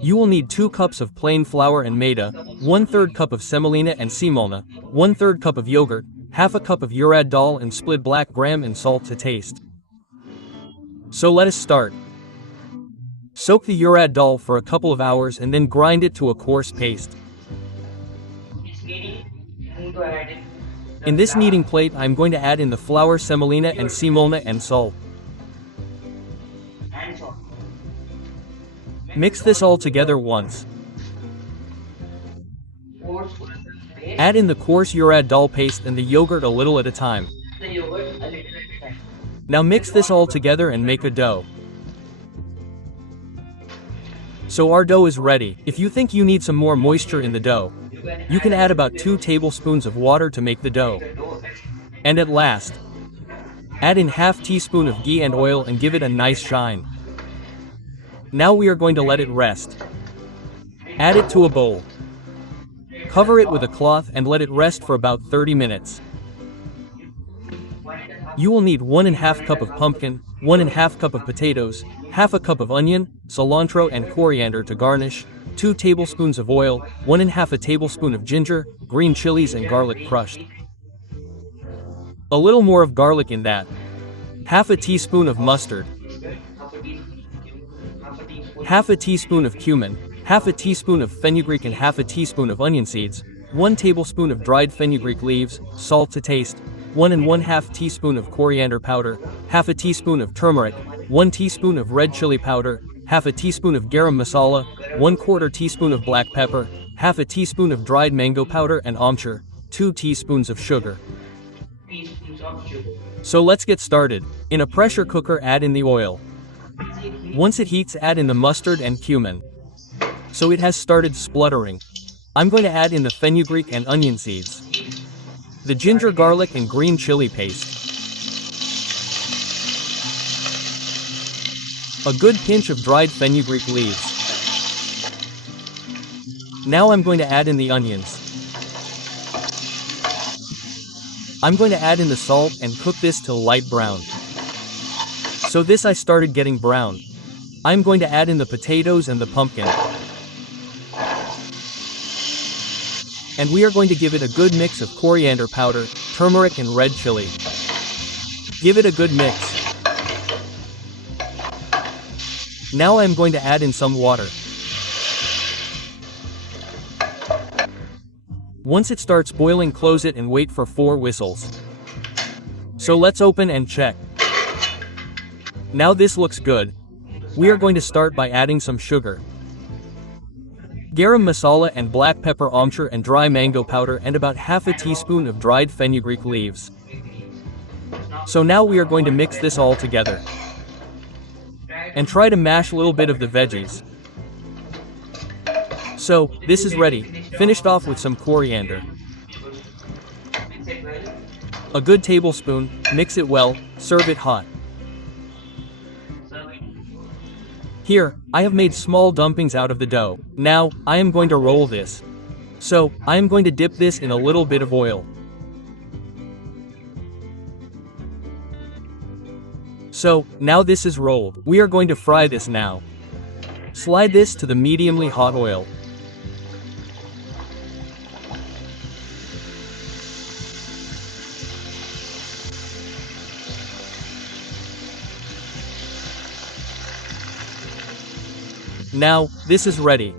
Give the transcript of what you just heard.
You will need 2 cups of plain flour and maida, 1/3 cup of semolina and semolina, 1/3 cup of yogurt, half a cup of urad dal and split black gram and salt to taste. So let us start. Soak the urad dal for a couple of hours and then grind it to a coarse paste. In this kneading plate I am going to add in the flour, semolina and semolina and salt. Mix this all together once. Add in the coarse urad dal paste and the yogurt a little at a time. Now mix this all together and make a dough. So our dough is ready. If you think you need some more moisture in the dough, you can add about 2 tablespoons of water to make the dough. And at last, add in half teaspoon of ghee and oil and give it a nice shine. Now we are going to let it rest. Add it to a bowl. Cover it with a cloth and let it rest for about 30 minutes. You will need 1/2 cup of pumpkin, 1/2 cup of potatoes, half a cup of onion, cilantro and coriander to garnish, 2 tablespoons of oil, 1/2 a tablespoon of ginger, green chilies and garlic crushed. A little more of garlic in that. Half a teaspoon of mustard. Half a teaspoon of cumin, half a teaspoon of fenugreek and half a teaspoon of onion seeds, 1 tablespoon of dried fenugreek leaves, salt to taste, 1 1/2 teaspoon of coriander powder, half a teaspoon of turmeric, 1 teaspoon of red chili powder, half a teaspoon of garam masala, 1/4 teaspoon of black pepper, half a teaspoon of dried mango powder and amchur, 2 teaspoons of sugar. So let's get started. In a pressure cooker add in the oil. Once it heats add in the mustard and cumin. So it has started spluttering. I'm going to add in the fenugreek and onion seeds. The ginger, garlic and green chili paste. A good pinch of dried fenugreek leaves. Now I'm going to add in the onions. I'm going to add in the salt and cook this till light brown. So this I started getting brown. I'm going to add in the potatoes and the pumpkin. And we are going to give it a good mix of coriander powder, turmeric and red chili. Give it a good mix. Now I am going to add in some water. Once it starts boiling close it and wait for 4 whistles. So let's open and check. Now this looks good. We are going to start by adding some sugar. Garam masala and black pepper amchur and dry mango powder and about half a teaspoon of dried fenugreek leaves. So now we are going to mix this all together. And try to mash a little bit of the veggies. So, this is ready, finished off with some coriander. A good tablespoon, mix it well, serve it hot. Here, I have made small dumplings out of the dough. Now, I am going to roll this. So, I am going to dip this in a little bit of oil. So, now this is rolled. We are going to fry this now. Slide this to the mediumly hot oil. Now, this is ready.